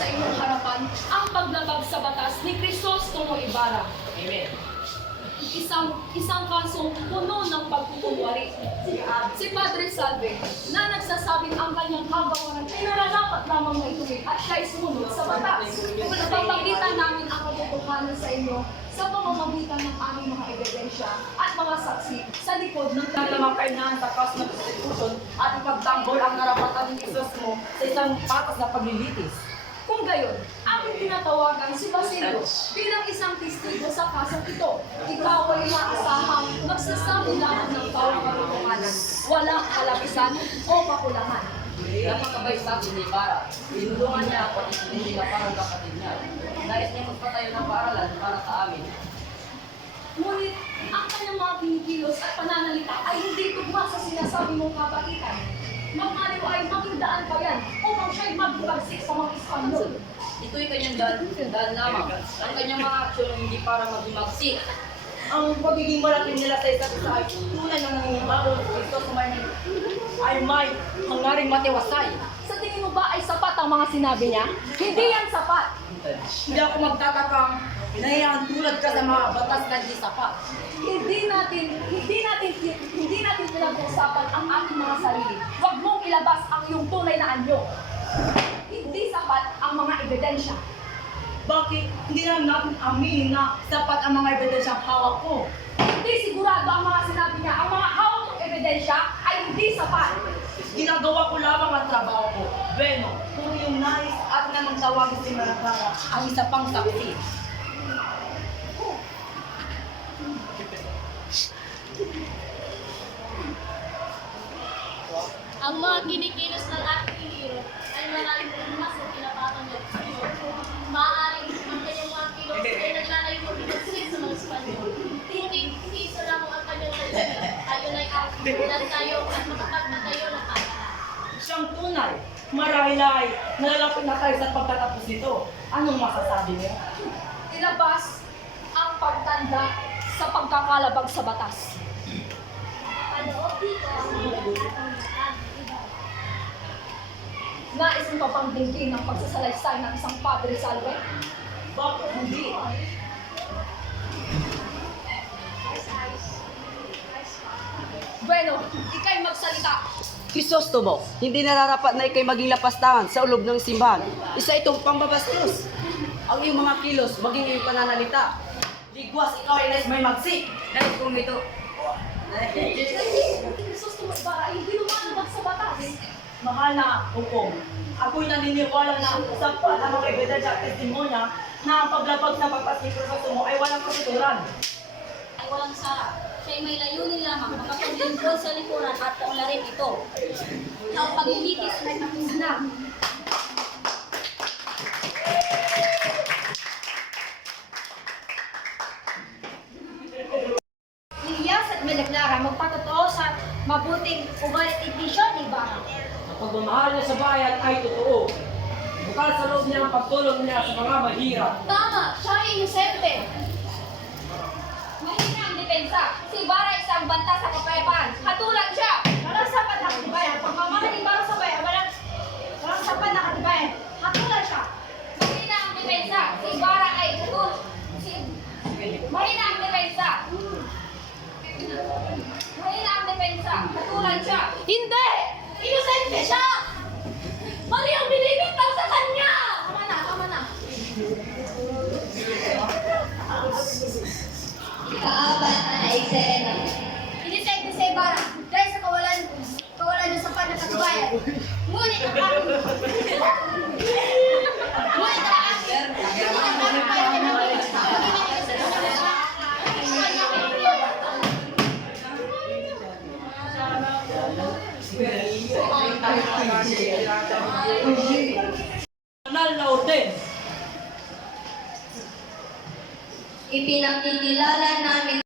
sa inyong harapan ang paglabag sa batas ni Crisostomo Ibarra. Amen. Isang kasong puno ng pagkukunwari. Si Padre Salve na nagsasabing ang kanyang kagawaran ay nararapat lamang na ituloy at siya'y sumunod sa batas. Napapagitan namin ang katotohanan sa inyo sa pamamagitan ng aming mga ebidensya at mga saksi sa likod ng Lamang kainahan sa kaos ng prostitution at ipagtanggol ang karapatan ng Isos mo sa isang patas na paglilitis. Kung gayon, aming tinatawagan si Basilio bilang isang testigo sa kasong ito. Ikaw ay maasahang magsasabi lamang ng bawang katotohanan, walang kalabisan o kakulangan. Napakabay sa akin ni Ibarra. Tinulungan niya ako at hindi ka parang kapatid niya. Nais niya magpatayo ng paaralan para sa amin. Ngunit ang kanyang mga kinikilos at pananalita ay hindi tugma sa sinasabi mong kabaitan. Magmaliw ay maging daan pa yan upang siya'y magbagsik sa mga Espanyol. Ito'y kanyang daan lamang. Ang kanyang mga aksyon hindi para maghimagsik. Ang pagiging malaki nila sa isa't isa ay tunay na nangingibago ng Kristo ay may hanggaring matiwasay. Sa tingin mo ba ay sapat ang mga sinabi niya? Hindi yan sapat. Hindi ako magtatakang hinahayaan tulad ka sa mga batas na hindi sapat. Hindi natin pinag-uusapan ang ating mga sarili. Huwag mong ilabas ang iyong tunay na anyo. Hindi sapat ang mga ebidensya. Bakit hindi lang natin aminin na sapat ang mga ebidensyang hawak ko? Hindi sigurado ang mga sinabi niya. Ang mga hawak ng ebidensya ay hindi sapat. Ginagawa ko lamang ang trabaho ko. Bueno, kung yung nais at namang tawagin si Maragara ang isa pang saksi. Ang mga kinikilos ng ating hero ay maraming mas sa pinapatong niya. Maaaring ang kanyang mga kilos ay naglalayo mo pinagsin sa mga Espanyol. Ngunit isa lamang ang kanyang salita. Ayon ay ang tayo at makapagpatayo ng pamahalaan. Siyang tunay, marahil ay nalalapit na tayo sa pagtatapos nito. Anong masasabi niyo? Ilabas ang pagtanda sa pagkakalabag sa batas. Panoob dito ang mga ating Nais mo pa pang dinggin ang pagsasalaysay ng isang Padre Salve? Bakit hindi? Bueno, ikay magsalita. Crisostomo, hindi nararapat na ikay maging lapastangan sa ulob ng simbahan. Isa itong pambabastos. Ang iyong mga kilos, maging iyong pananalita. Ligwas, ikaw ay nais may magsik. Dahil kung ito. Crisostomo Ibarra ay hindi lumalabag sa batas. Mahal na hukom. Ako'y naniniwala na sapat ang mga ebidensya at testimonya na ang paglabag sa batas ni Crisostomo ay walang kasituran. ay walang sara. Siya ay may layunin lamang makapaglingkod sa likuran at paunlarin ito. Ang paglilitis ay tapos na. Ilyas at Melaglara magpatotoo sa mabuting ugali at intensyon ni Ibarra. Ang pagmamahal niya sa bayan ay totoo. Bukal sa loob niya ang pagtulong niya sa mga mahirap. Tama, siya ay inosente. Mahina ang depensa. Si Ibarra ay isang banta sa kapayapaan. Katulad siya. Walang sapat na katibayan. Pagmamahal ni Ibarra sa bayan, walang sapat na katibayan. Katulad siya. Mahina ang depensa. Si Ibarra ay mahina ang depensa. Mahina ang depensa. Katulad siya. Hindi! Inosente siya! Mali ang binibintang sa kanya! Tama na, tama na. Ikaapat na eksena. Inisente sa Ibarra dahil sa kawalan niya sa panatagbayan. Ngunit ang aking Banal na orden. Ipinakikilala namin